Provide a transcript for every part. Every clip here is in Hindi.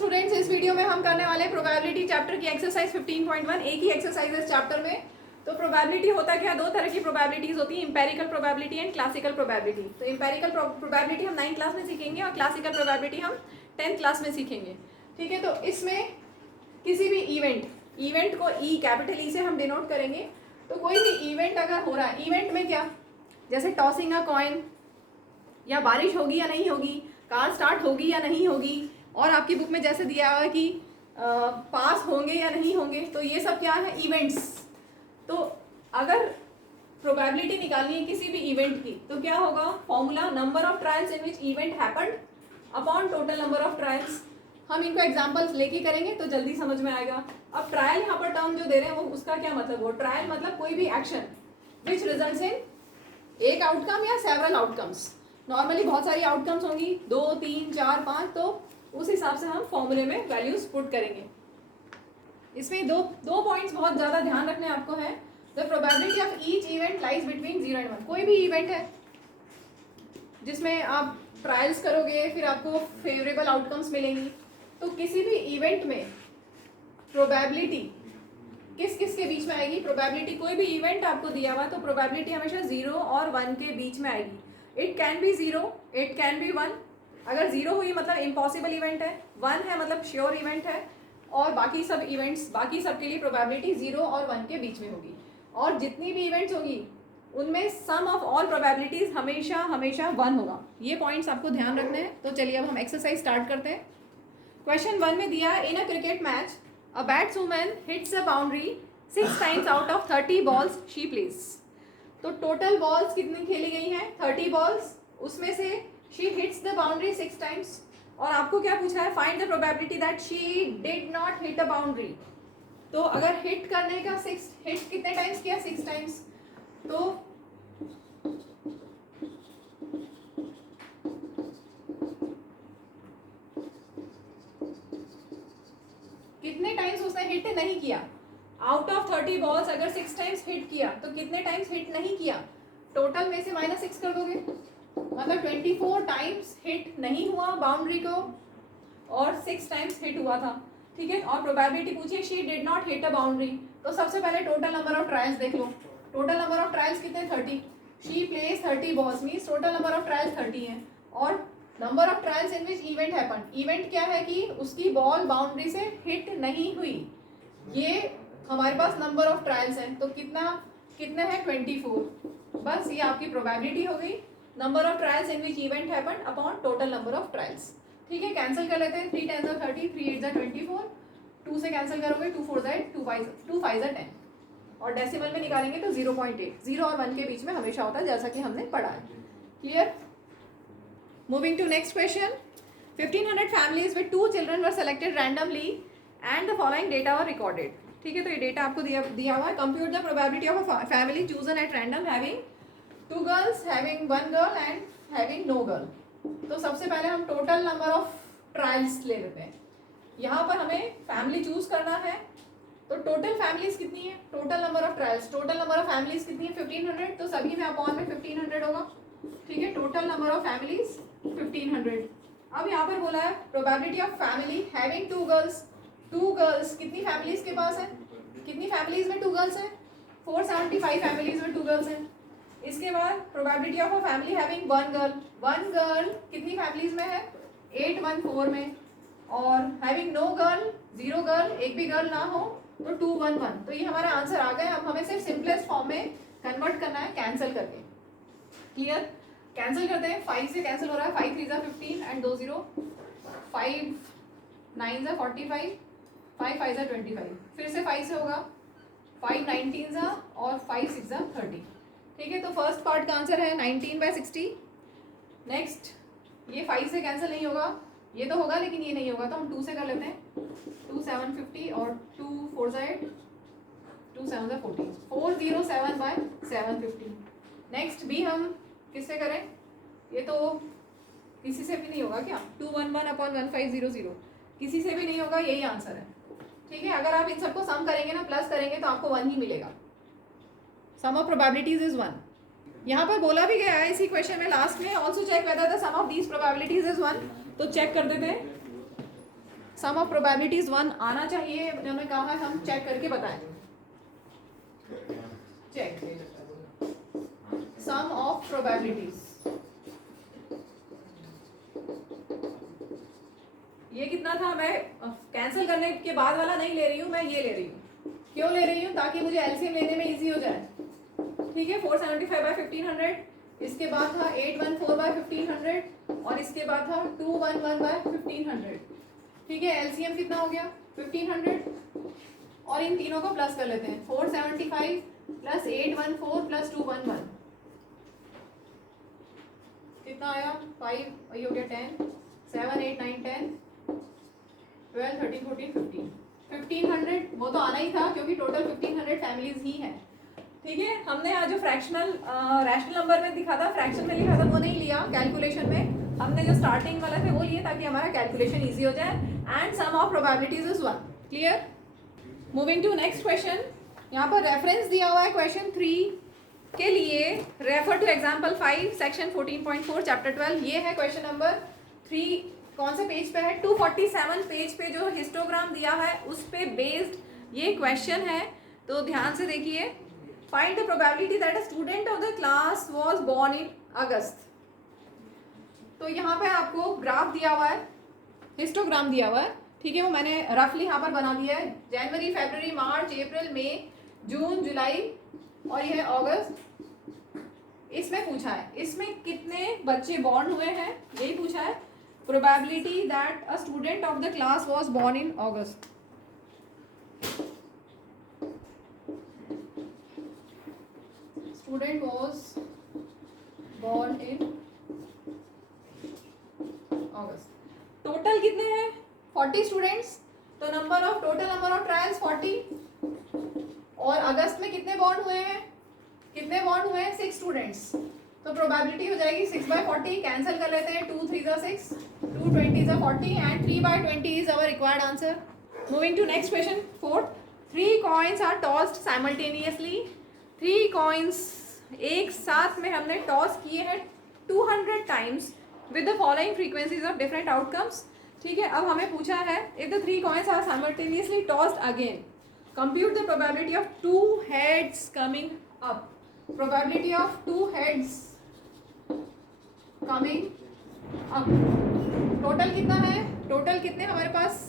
स्टूडेंट्स, इस वीडियो में हम करने वाले हैं प्रोबेबिलिटी चैप्टर की एक्सरसाइज 15.1। एक ही एक्सरसाइज है इस चैप्टर में। तो प्रोबेबिलिटी होता क्या, दो तरह की प्रोबेबिलिटीज होती हैं, empirical probability and classical probability. तो इंपेरिकल प्रोबेबिलिटी हम 9th क्लास में सीखेंगे और क्लासिकल प्रोबेबिलिटी हम 10th क्लास में सीखेंगे। ठीक है, तो इसमें किसी भी इवेंट को ई, कैपिटल ई से हम डिनोट करेंगे। तो कोई भी इवेंट अगर हो रहा है, इवेंट में क्या, जैसे टॉसिंग अ कॉइन, या बारिश होगी या नहीं होगी, कार स्टार्ट होगी या नहीं होगी, और आपकी बुक में जैसे दिया हुआ है कि पास होंगे या नहीं होंगे, तो ये सब क्या है, इवेंट्स। तो अगर प्रोबेबिलिटी निकालनी है किसी भी इवेंट की, तो क्या होगा, formula number of trials in which event happened upon total number of trials. हम इनको एग्जांपल्स लेके करेंगे तो जल्दी समझ में आएगा। अब ट्रायल यहाँ पर टर्म जो दे रहे हैं वो उसका क्या मतलब, वो ट्रायल मतलब कोई भी एक्शन विच रिजल्ट्स इन एक आउटकम या सेवरल आउटकम्स। नॉर्मली बहुत सारी आउटकम्स होंगी, 2, 3, 4, 5, तो उस हिसाब से हम फॉर्मूले में वैल्यूज पुट करेंगे। इसमें दो पॉइंट्स बहुत ज़्यादा ध्यान रखने आपको है। The probability of each event lies between 0 and 1। कोई भी इवेंट है जिसमें आप ट्रायल्स करोगे, फिर आपको फेवरेबल आउटकम्स मिलेंगी, तो किसी भी इवेंट में प्रोबेबिलिटी किस किस के बीच में आएगी। प्रोबेबिलिटी कोई भी इवेंट आपको दिया हुआ, तो प्रोबेबिलिटी हमेशा 0 और 1 के बीच में आएगी। It can be 0, it can be 1। अगर 0 हुई मतलब इम्पॉसिबल इवेंट है, 1 है मतलब श्योर इवेंट है, और बाकी सब इवेंट्स, बाकी सब के लिए प्रोबेबिलिटी 0 और 1 के बीच में होगी। और जितनी भी इवेंट्स होगी उनमें सम ऑफ ऑल प्रोबेबिलिटीज हमेशा हमेशा 1 होगा। ये पॉइंट्स आपको ध्यान रखने हैं। तो चलिए अब हम एक्सरसाइज स्टार्ट करते हैं। क्वेश्चन 1 में दिया है, in a cricket match a batswoman hits a boundary 6 times out of 30 balls she plays. तो टोटल बॉल्स कितनी खेली गई हैं, 30 बॉल्स, उसमें से she hits the boundary 6 times. और आपको क्या पूछा है, find the probability that she did not hit a boundary. तो अगर हिट करने का 6 हिट कितने टाइम्स किया, 6 टाइम्स, तो कितने टाइम्स उसने हिट नहीं किया। आउट ऑफ 30 बॉल्स अगर 6 टाइम्स हिट किया तो कितने टाइम्स हिट नहीं किया, टोटल में से -6 कर दोगे, मतलब 24 टाइम्स हिट नहीं हुआ बाउंड्री को और 6 टाइम्स हिट हुआ था। ठीक है, और प्रोबेबिलिटी पूछिए she did not hit a boundary. तो सबसे पहले टोटल नंबर ऑफ ट्रायल्स देख लो। टोटल नंबर ऑफ ट्रायल्स कितने, 30। She place 30 balls, means total number of trials 30 है। और number of trials in which event happen, event क्या है कि उसकी बॉल बाउंड्री से हिट नहीं हुई। ये हमारे पास नंबर ऑफ ट्रायल्स हैं, तो कितना है, 24। बस ये आपकी प्रोबेबिलिटी हो गई, number of trials in which event happen upon total number of trials. ठीक है, कैंसिल कर लेते हैं। 3 10 30, 3 8 24, 2 से कैंसिल करोगे, 2 4 2 5 10, और डेसिमल में निकालेंगे तो 0.8। 0 और 1 के बीच में हमेशा होता है, जैसा कि हमने पढ़ा है। Clear. Moving to next question. 1500 families with 2 children were selected randomly and the following data were recorded। ठीक है, तो ये डेटा आपको दिया हुआ है। Compute the probability of a family chosen at random having 2 girls, having 1 girl and having no girl. तो सबसे पहले हम टोटल नंबर ऑफ ट्रायल्स ले लेते हैं। यहाँ पर हमें फैमिली चूज करना है, तो टोटल फैमिलीज कितनी है, total number of trials, total number of families कितनी है, 1500। तो सभी में अपॉन में 1500 होगा। ठीक है, टोटल नंबर ऑफ फैमिलीज 1500। अब यहाँ पर बोला है probability of family having 2 girls. 2 girls कितनी फैमिलीज के पास है, कितनी फैमिलीज में 2 गर्ल्स है, 475 फैमिलीज में 2 गर्ल्स हैं। इसके बाद probability of a family having 1 girl. 1 girl कितनी फैमिलीज में है, 814 में। और हैविंग नो गर्ल, 0 गर्ल, एक भी गर्ल ना हो, तो 211। तो ये हमारा आंसर आ गया। अब हमें सिर्फ सिंपलेस्ट फॉर्म में कन्वर्ट करना है कैंसिल करके। क्लियर, कैंसिल करते हैं। 5 से कैंसिल हो रहा है, 5 3 15 एंड 2 0, 5 9 45, 5 5 25। फिर से 5 से होगा, 5 19 और 5 6 30। ठीक है, तो फर्स्ट पार्ट का आंसर है 19/60। नेक्स्ट, ये 5 से कैंसिल नहीं होगा, ये तो होगा लेकिन ये नहीं होगा, तो हम 2 से कर लेते हैं। 2 7 50 और 2 4 8, 2 7 14, 407/750। नेक्स्ट भी हम किससे करें, ये तो किसी से भी नहीं होगा क्या, 211/1500, किसी से भी नहीं होगा, यही आंसर है। ठीक है, अगर आप इन सबको सम करेंगे ना, प्लस करेंगे, तो आपको 1 ही मिलेगा। सम ऑफ प्रोबेबिलिटीज इज 1। यहाँ पर बोला भी गया है इसी क्वेश्चन में लास्ट में, also check whether the sum of these probabilities is 1। तो चेक कर देते हैं। सम ऑफ प्रोबेबिलिटीज 1 आना चाहिए, उन्होंने कहा है हम चेक करके बताएं। चेक सम ऑफ प्रोबेबिलिटीज, ये कितना था, मैं कैंसिल करने के बाद वाला नहीं ले रही हूँ, मैं ये ले रही हूँ। क्यों ले रही हूँ? ताकि मुझे एलसीएम लेने में इजी हो जाए। ठीक है, 475 बाय 1500, इसके बाद था 814 बाय 1500 और इसके बाद था 211 बाय 1500। ठीक है, एलसीएम कितना हो गया 1500 और इन तीनों को प्लस कर लेते हैं। 475 प्लस 814 प्लस 211 कितना आया 5, वही हो गया 10, 7 8 9 10 12 13 14 15 1500, वो तो आना ही था क्योंकि टोटल 1500 फैमिलीज ही हैं। ठीक है, हमने आज जो फ्रैक्शनल रैशनल नंबर में दिखा था, फ्रैक्शन में लिखा था, वो नहीं लिया कैलकुलेशन में। हमने जो स्टार्टिंग वाला थे वो लिए ताकि हमारा कैलकुलेशन इजी हो जाए। And sum of probabilities is 1। Clear? Moving to next question. यहाँ पर रेफरेंस दिया हुआ है क्वेश्चन 3 के लिए। Refer to example 5 section 14.4 chapter 12। ये है क्वेश्चन नंबर 3। कौन से पेज पे है? 247 पेज पे जो हिस्टोग्राम दिया है उस पे बेस्ड ये क्वेश्चन है, तो ध्यान से देखिए। Find the probability that a student of the class was born in August. तो यहाँ पे आपको ग्राफ दिया हुआ है, हिस्टोग्राम दिया हुआ है। ठीक है, वो मैंने रफली यहाँ पर बना दिया है। जनवरी, फरवरी, मार्च, अप्रैल, मई, जून, जुलाई और यह अगस्त। इसमें पूछा है इसमें कितने बच्चे बॉर्न हुए हैं, यही पूछा है। probability that a student of the class was born in August. Student was born in August. Total कितने हैं? 40 students. तो total number of trials 40. और अगस्त में कितने बॉर्न हुए हैं? कितने बॉर्न हुए हैं? 6 स्टूडेंट्स। तो प्रोबेबिलिटी हो जाएगी 6/40, कैंसिल कर लेते हैं। 2 3 6, 2 20 40 and 3/20 is our required answer. Moving to next question 4। 3 coins are tossed simultaneously. 3 coins एक साथ में हमने टॉस किए हैं 200 times with the following frequencies of different outcomes. ठीक है, अब हमें पूछा है if the 3 coins are simultaneously tossed again, compute the probability of 2 heads coming up. Probability of 2 heads coming up. Total कितना है? टोटल कितने हमारे पास?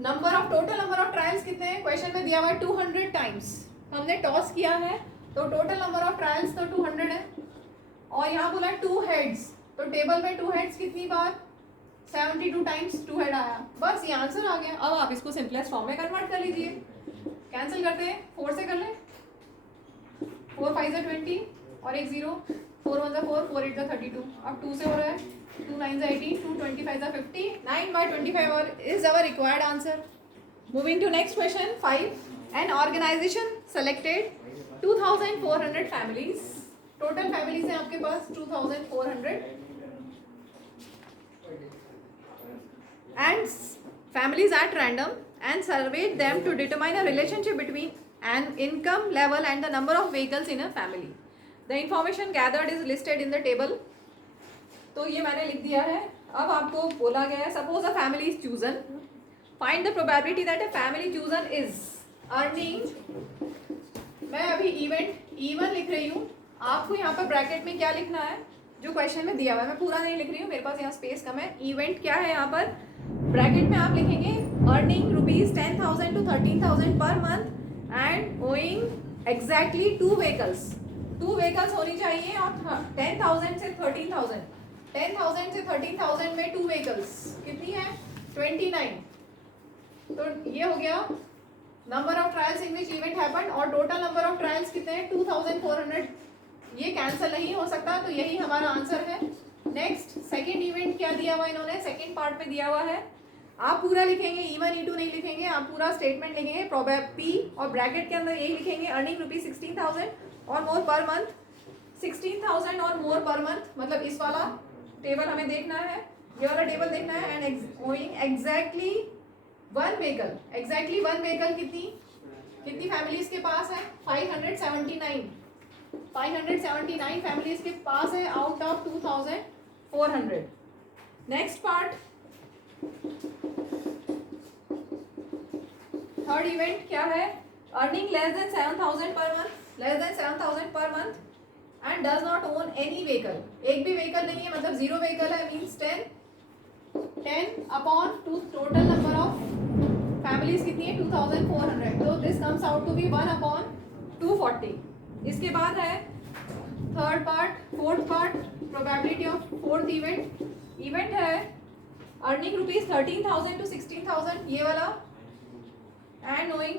टोटल नंबर ऑफ ट्रायल्स कितने हैं? क्वेश्चन में दिया हुआ है 200 टाइम्स हमने टॉस किया है, तो टोटल नंबर ऑफ ट्रायल्स तो 200 है। और यहाँ बोला 2 हेड्स, तो टेबल में 2 हेड्स कितनी बार? 72 टाइम्स 2 हेड आया। बस ये आंसर आ गया। अब आप इसको सिंपलेस्ट फॉर्म में कन्वर्ट कर लीजिए। कैंसिल करते हैं, 4 से कर लें। 4 5 20 और एक 0, 4 1 4, 4 8 32। अब 2 से हो रहा है, 2 9 18, 2 25 50, 9/25 और is our required answer. Moving to next question 5। An organisation selected 2400 families. Total families हैं आपके पास 2400 and families at random and surveyed them to determine a relationship between an income level and the number of vehicles in a family. The information gathered is listed in the table. तो ये मैंने लिख दिया है। अब आपको बोला गया है suppose a family is chosen, find the probability that a family chosen is earning. मैं अभी इवेंट E1 लिख रही हूँ, आपको यहाँ पर ब्रैकेट में क्या लिखना है जो क्वेश्चन में दिया हुआ है। मैं पूरा नहीं लिख रही हूँ, मेरे पास यहाँ स्पेस कम है। इवेंट क्या है यहाँ पर? ब्रैकेट में आप लिखेंगे अर्निंग ₹10,000 to 13,000 पर month and owing exactly 2 vehicles. 2 vehicles होनी चाहिए और 10,000 से 13,000, 10,000 से 13,000 में 2 व्हीकल्स कितनी है? 29। तो ये हो गया number of trials in which event happened और टोटल नंबर ऑफ ट्रायल्स कितने हैं? 2400। ये कैंसिल नहीं हो सकता, तो यही हमारा आंसर है। नेक्स्ट सेकंड इवेंट क्या दिया हुआ इन्होंने? सेकंड पार्ट में दिया हुआ है, आप पूरा लिखेंगे, E1 E2 नहीं लिखेंगे, आप पूरा स्टेटमेंट लिखेंगे P और ब्रैकेट के अंदर यही लिखेंगे अर्निंग ₹16,000 और मोर पर मंथ। 16,000 और मोर पर मंथ मतलब इस वाला टेबल हमें देखना है, ये वाला टेबल देखना है। And owing exactly 1 vehicle, exactly 1 vehicle कितनी फैमिलीज के पास है? 579 फैमिलीज के पास है out of 2400। Next part third event क्या है, अर्निंग लेस देन 7,000 पर मंथ, लेस देन 7,000 पर month and does not own any vehicle, एक भी व्हीकल नहीं है, मतलब जीरो व्हीकल है, means 10 upon two, total number of families कितनी है 2,400, तो this comes out to be 1 upon 240। इसके बाद है third part, fourth part, probability of fourth event, event है अर्निंग रुपीज 13,000 to 16,000 ये वाला, and owning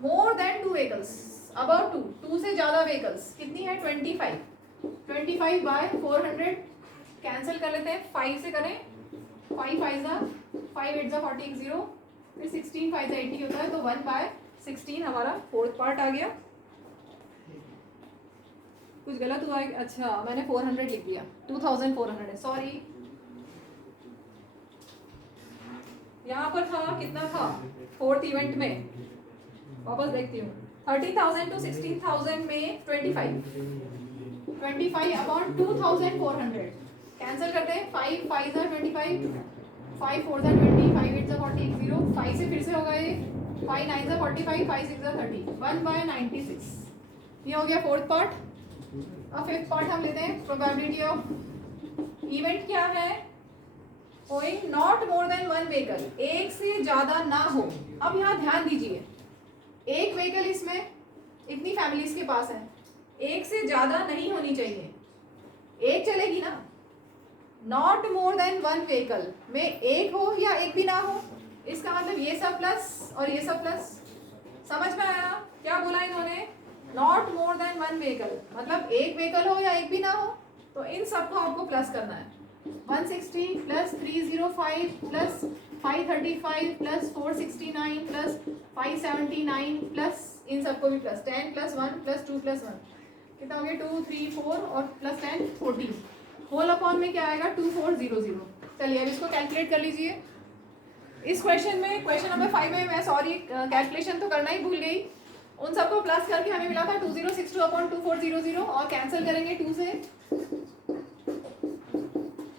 more than 2 vehicles, about 2 से ज्यादा व्हीकल्स, कितनी है 25 बाय 400, कैंसिल कर लेते हैं, 5 से करें, 5 5 जा 5 8 जा 40 0, फिर 16 5 जा 80 होता है, तो 1 बाय 16 हमारा फोर्थ पार्ट आ गया। कुछ गलत हुआ है, अच्छा मैंने 400 लिख दिया, 2,400 है, सॉरी। यहाँ पर था कितना था फोर्थ इवेंट में, वापस देखती हूँ, 30,000 to 16,000 में 25 अपॉन 2,400, कैंसिल करते हैं, 5 5 जा 25, 5 4 जा 20, 5 8 जा 40 0, 5 से फिर से होगा ये, 5 9 जा 45, 5 6 जा 30, 1 बाय 96, ये हो गया फोर्थ पार्ट। अब फिफ्थ पार्ट हम लेते हैं, प्रोबेबिलिटी ऑफ इवेंट क्या है, owing not more than 1 vehicle, एक से ज्यादा ना हो। अब यहाँ ध्यान दीजिए, एक व्हीकल इसमें इतनी फैमिलीज के पास है, एक से ज्यादा नहीं होनी चाहिए, एक चलेगी ना, नॉट मोर देन 1 व्हीकल में एक हो या एक भी ना हो, इसका मतलब ये सब प्लस और ये सब प्लस, समझ में आया क्या बोला इन्होंने, नॉट मोर देन 1 व्हीकल मतलब एक व्हीकल हो या एक भी ना हो, तो इन सबको आपको प्लस करना है, 160 plus 305 plus 535 plus 469 plus 579 plus इन सबको भी प्लस, 10 प्लस 1 प्लस 2 प्लस 1, कितना हो गया 2 3 4 और प्लस 10 14, होल अपॉन में क्या आएगा 2400। चलिए अब इसको कैलकुलेट कर लीजिए। इस क्वेश्चन में, क्वेश्चन नंबर 5 में मैं सॉरी कैलकुलेशन तो करना ही भूल गई, उन सबको प्लस करके हमें मिला था 2062 अपॉन 2400 और कैंसिल करेंगे 2 से,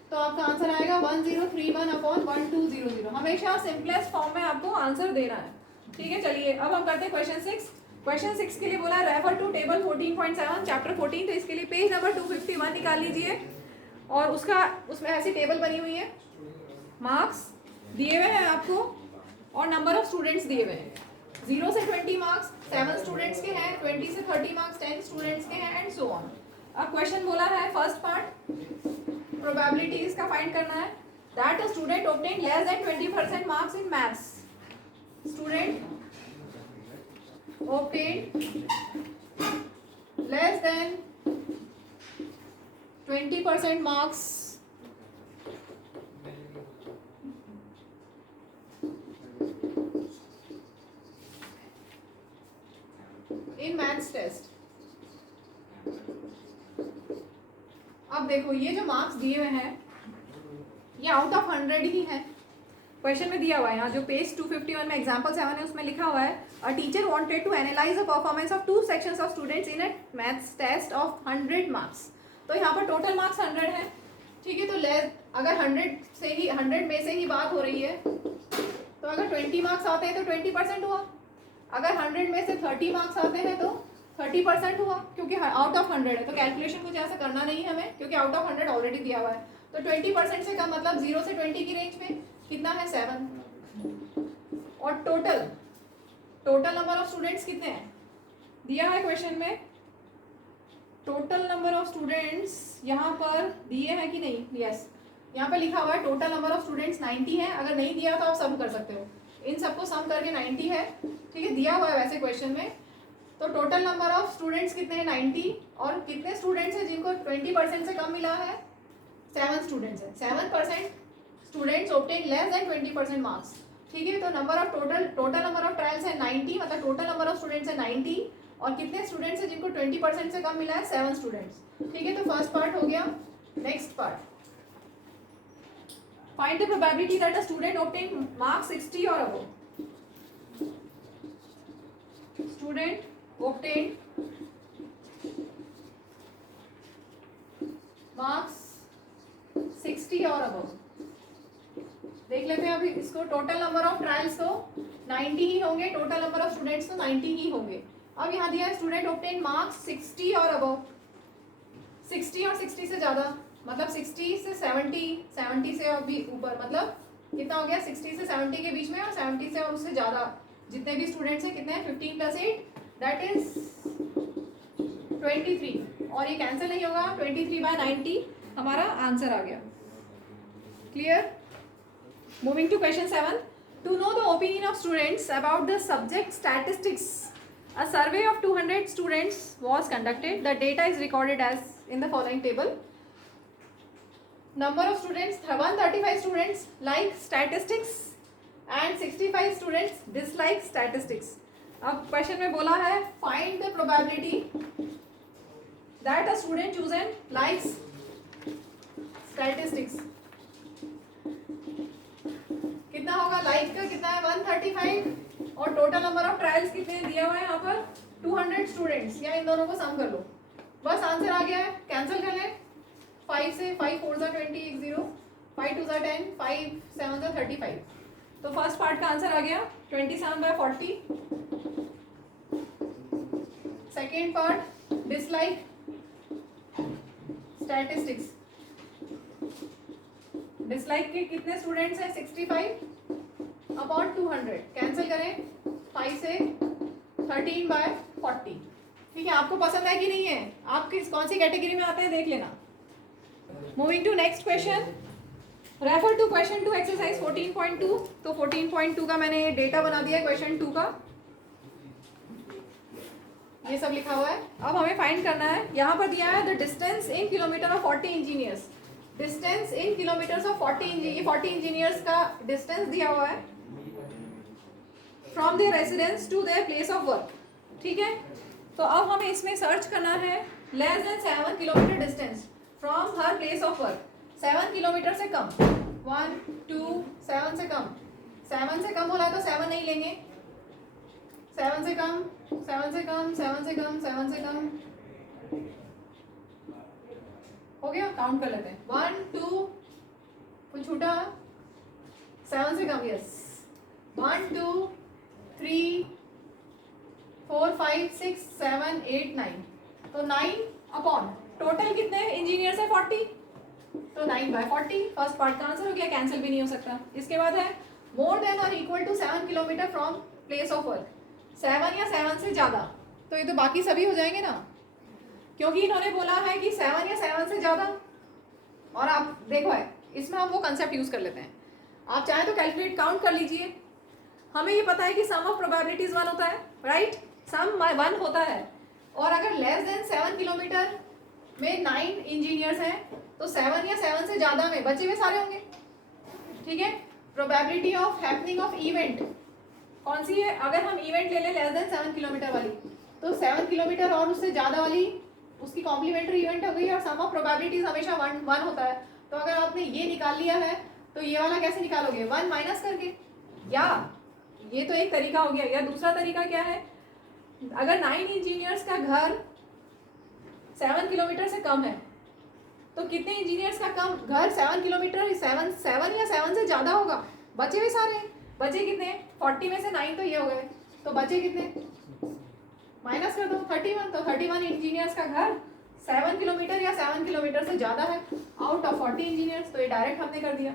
तो आपका आंसर आएगा 1031 अपॉन 1200। हमेशा सिंपलेस्ट फॉर्म में आपको आंसर देना है, ठीक है। चलिए अब हम करते हैं क्वेश्चन 6। क्वेश्चन 6 के लिए बोला रेफर टू टेबल 14.7 चैप्टर 14, तो इसके लिए पेज नंबर 251 निकाल लीजिए और उसका उसमें ऐसी टेबल बनी हुई है, मार्क्स दिए हुए हैं आपको और नंबर ऑफ स्टूडेंट्स दिए हुए हैं, 0 से 20 मार्क्स 7 स्टूडेंट्स के हैं, 20 से 30 मार्क्स 10 स्टूडेंट्स के हैं एंड सो ऑन। अब क्वेश्चन बोला है फर्स्ट पार्ट प्रोबेबिलिटीज का फाइंड करना है, that a student obtain less than 20% marks in maths, student obtain less than 20% marks in maths test. अब देखो ये जो मार्क्स दिए हुए हैं ये आउट ऑफ 100 ही है, क्वेश्चन में दिया हुआ है यहाँ जो पेज 251 में एग्जांपल 7 है उसमें लिखा हुआ है a teacher wanted to analyse the performance of 2 sections of students in a maths test of 100 marks, तो यहाँ पर टोटल मार्क्स 100 है, ठीक है। तो अगर 100 से ही 100 में से ही बात हो रही है तो अगर 20 मार्क्स आते हैं तो 20% हुआ, अगर 100 में से 30 मार्क्स आते हैं तो 30% हुआ, क्योंकि आउट ऑफ 100 है तो कैलकुलेशन कुछ ऐसा करना नहीं है हमें, क्योंकि आउट ऑफ 100 ऑलरेडी दिया हुआ है। तो 20% से कम मतलब 0 से 20 की रेंज में कितना है 7, और टोटल नंबर ऑफ स्टूडेंट्स कितने हैं दिया है क्वेश्चन में, टोटल नंबर ऑफ स्टूडेंट्स यहाँ पर दिए हैं कि नहीं, यस यहाँ पे लिखा हुआ है टोटल नंबर ऑफ स्टूडेंट्स 90 है, अगर नहीं दिया तो आप सम कर सकते हो, इन सबको सम करके 90 है, ठीक है, दिया हुआ है वैसे क्वेश्चन में। तो टोटल नंबर ऑफ स्टूडेंट्स कितने हैं 90, और कितने स्टूडेंट्स हैं जिनको 20% से कम मिला है, 7 स्टूडेंट्स हैं, 7% students obtain less than 20% marks, ठीक है। तो number of total number of trials है 90, मतलब टोटल नंबर ऑफ स्टूडेंट्स है 90 और कितने स्टूडेंट्स हैं जिनको 20% से कम मिला है 7 स्टूडेंट्स, ठीक है। तो फर्स्ट पार्ट हो गया। Next part, find the probability that a student obtain marks 60 और above, student obtained marks 60 or above, देख लेते हैं अभी इसको। टोटल नंबर ऑफ ट्रायल्स तो 90 ही होंगे, टोटल नंबर ऑफ स्टूडेंट्स तो 90 ही होंगे। अब यहाँ दिया है स्टूडेंट ऑब्टेन मार्क्स 60 और अबव, 60 और 60 से ज़्यादा, मतलब 60 से 70, 70 से अभी ऊपर, मतलब कितना हो गया 60 से 70 के बीच में, और 70 से और उससे ज़्यादा जितने भी स्टूडेंट्स हैं, कितने हैं 15 + 8 दैट इज 23, और ये कैंसिल नहीं होगा, 23/90 हमारा आंसर आ गया। Clear? Moving to question 7, to know the opinion of students about the subject statistics, a survey of 200 students was conducted. The data is recorded as in the following table. Number of students, 135 students like statistics and 65 students dislike statistics. अब क्वेश्चन में बोला है find the probability that a student chosen likes statistics. कितना होगा? लाइक का कितना है 135, और टोटल नंबर ऑफ ट्रायल्स कितने दिया हुआ है यहाँ पर 200 स्टूडेंट्स, या इन दोनों को सम कर लो, बस आंसर आ गया है। कैंसिल कर लें 5 से, 5 4 ज़ा 20, 1 0, 5 2 ज़ा 10, 5 7 ज़ा 35। तो फर्स्ट पार्ट का आंसर आ गया 27/40। Second part dislike statistics, dislike के कितने स्टूडेंट्स हैं 65 अपॉन 200, कैंसिल करें 5 से 13/40। ठीक है, आपको पसंद है कि नहीं है, आप किस कौन सी कैटेगरी में आते हैं देख लेना। Moving to next question, refer to question 2 exercise 14.2। तो 14.2 का मैंने डेटा बना दिया है क्वेश्चन 2 का, ये सब लिखा हुआ है। अब हमें फाइंड करना है, यहाँ पर दिया है the distance in kilometre of 40 engineers, distance in kilometres of 40 engineers का डिस्टेंस दिया हुआ है from their residence to their place of work. ठीक है, तो अब हमें इसमें सर्च करना है less than 7 kilometre distance from her place of work, 7 kilometre से कम, 1 2 7 से कम, 7 से कम हो रहा है तो 7 नहीं लेंगे, 7 से कम, 7 से कम, 7 से कम, 7 से कम, हो गया। काउंट कर लेते हैं 1 2, कुछ छूटा 7 से कम, यस 1 2 3 4 5 6 7 8 9, तो 9 अपॉन टोटल कितने इंजीनियर्स है 40, तो 9/40 फर्स्ट पार्ट का आंसर हो गया, कैंसिल भी नहीं हो सकता। इसके बाद है मोर देन और equal to 7 kilometre from place of work, 7 या 7 से ज़्यादा, तो ये तो बाकी सभी हो जाएंगे ना, क्योंकि इन्होंने बोला है कि 7 या 7 से ज़्यादा। और आप देखो है इसमें हम वो कंसेप्ट यूज़ कर लेते हैं, आप चाहे तो कैलकुलेट काउंट कर लीजिए। हमें ये पता है कि सम ऑफ प्रोबेबिलिटीज 1 होता है, राइट, सम 1 होता है, और अगर लेस देन 7 किलोमीटर में 9 इंजीनियर्स हैं तो 7 या 7 से ज़्यादा में बचे हुए सारे होंगे। ठीक है, probability of happening of event कौन सी है? अगर हम इवेंट ले लें लेस देन 7 किलोमीटर वाली, तो 7 किलोमीटर और उससे ज़्यादा वाली उसकी कॉम्प्लीमेंट्री इवेंट हो गई, और सम ऑफ प्रोबेबिलिटीज हमेशा 1 होता है। तो अगर आपने ये निकाल लिया है तो ये वाला कैसे निकालोगे? 1 माइनस करके, या ये तो एक तरीका हो गया, या दूसरा तरीका क्या है, अगर 9 इंजीनियर्स का घर 7 किलोमीटर से कम है तो कितने इंजीनियर्स का कम घर 7 किलोमीटर 7 या 7 से ज़्यादा होगा, बचे हुए सारे, बचे कितने 40 में से 9 तो ये हो गए, तो बचे कितने माइनस कर दो 31, तो 31 इंजीनियर्स का घर 7 किलोमीटर या 7 किलोमीटर से ज़्यादा है आउट ऑफ 40 इंजीनियर्स, तो ये डायरेक्ट हमने कर दिया।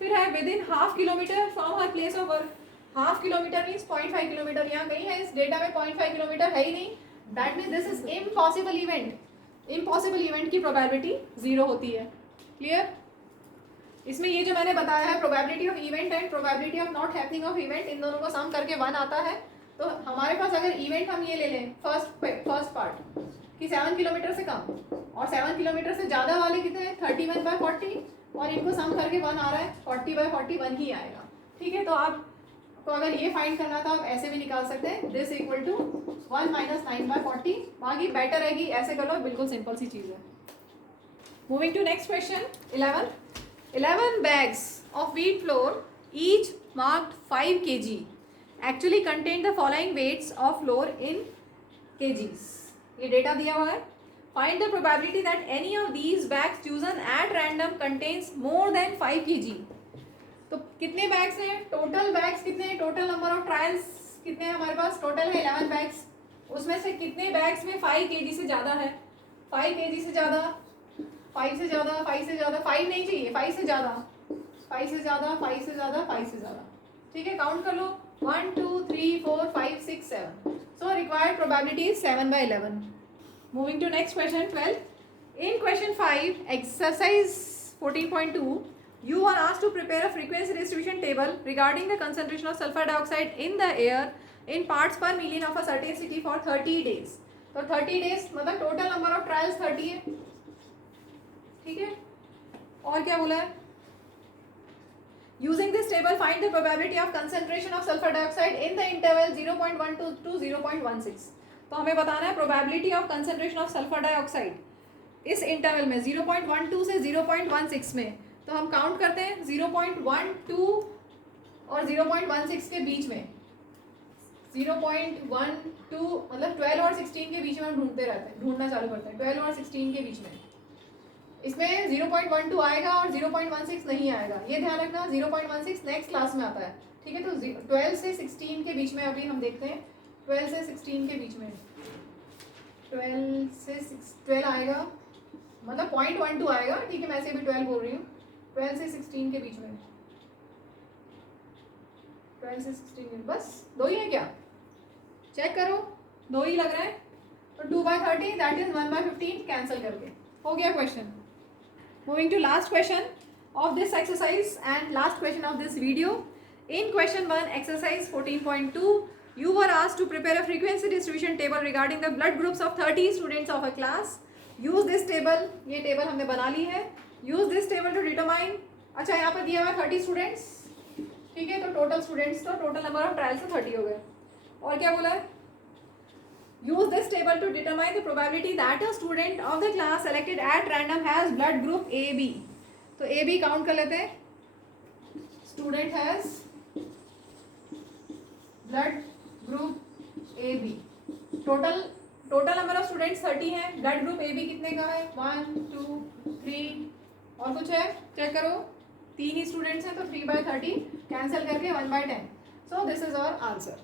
फिर है with in half kilometre from her place of work, half kilometre means 0.5 kilometre, यहाँ कहीं है इस डेटा में 0.5 किलोमीटर है ही नहीं, that means this is impossible event, impossible event की प्रोबेबिलिटी 0 होती है। क्लियर? इसमें ये जो मैंने बताया है probability of event and probability of not happening of event, इन दोनों को सम करके 1 आता है। तो हमारे पास अगर इवेंट हम ये ले लें फर्स्ट पार्ट कि 7 किलोमीटर से कम, और 7 किलोमीटर से ज़्यादा वाले कितने हैं 31/40, और इनको सम करके 1 आ रहा है 40/40 1 ही आएगा। ठीक है, तो आप तो अगर ये फाइंड करना था आप ऐसे भी निकाल सकते हैं, दिस इक्वल टू 1 माइनस 9/40, बाकी बेटर रहेगी ऐसे कर लो, बिल्कुल सिंपल सी चीज़ है। Moving to next question 11 bags of wheat flour each marked 5 kg actually contain the following weights of flour in kgs. ये डेटा दिया हुआ है, find the probability that any of these bags chosen at random contains more than 5 kg. तो कितने बैग्स हैं, टोटल बैग्स कितने हैं, टोटल नंबर ऑफ ट्रायल्स कितने हैं हमारे पास, टोटल है 11 बैग्स। उसमें से कितने बैग्स में 5 kg से ज़्यादा है, 5 kg से ज़्यादा, 5 से ज़्यादा, 5 से ज़्यादा, 5 नहीं चाहिए, 5 से ज़्यादा, 5 से ज़्यादा, 5 से ज़्यादा, 5 से ज़्यादा। ठीक है, काउंट कर लो 1 2 3 4 5 6 7। So required probability is 7/11। Moving to next question 12. In question 5, exercise 14.2, you are asked to prepare a frequency distribution table regarding the concentration of sulfur dioxide in the air in parts per million of a certain city for 30 days. तो 30 days मतलब टोटल नंबर ऑफ ट्रायल्स 30 है। ठीक है, और क्या बोला है, using this table find the probability of concentration of sulfur dioxide in the interval 0.12 to 0.16। तो हमें बताना है probability of concentration of sulfur dioxide इस इंटरवल में 0.12 से 0.16 में। तो हम काउंट करते हैं 0.12 और 0.16 के बीच में, 0.12 मतलब 12 और 16 के बीच में हम ढूंढते रहते हैं, ढूंढना चालू करते हैं 12 और 16 के बीच में। इसमें 0.12 आएगा और 0.16 नहीं आएगा, ये ध्यान रखना। 0.16 नेक्स्ट क्लास में आता है। ठीक है, तो 12 से 16 के बीच में अभी हम देखते हैं, 12 से 16 के बीच में, 12 से 12 आएगा मतलब 0.12 आएगा। ठीक है, मैं ऐसे भी 12 बोल रही हूँ। 12 से 16 के बीच में, 12 से 16 बस 2 ही है क्या, चेक करो 2 ही लग रहा है। तो 2/30 दैट इज 1/15 कैंसिल करके हो गया question. Moving to last question of this exercise and last question of this video. In question 1 exercise 14.2 you were asked to prepare a frequency distribution table regarding the blood groups of 30 students of a class. Use this table, ये टेबल हमने बना ली है। Use this table to determine, अच्छा यहाँ पर दिया हुआ 30 स्टूडेंट्स। ठीक है, तो टोटल स्टूडेंट्स तो टोटल नंबर ऑफ ट्रायल्स तो 30 हो गए। और क्या बोला है, use this table to determine the probability that a student of the class selected at random has blood group A B. तो ए बी काउंट कर लेते हैं, student has blood group A B. Total number of students 30 हैं, ब्लड ग्रुप ए बी कितने का है 1 2 3 और कुछ है चेक करो, 3 ही स्टूडेंट्स हैं तो 3/30 कैंसिल करके 1/10। So this is our answer.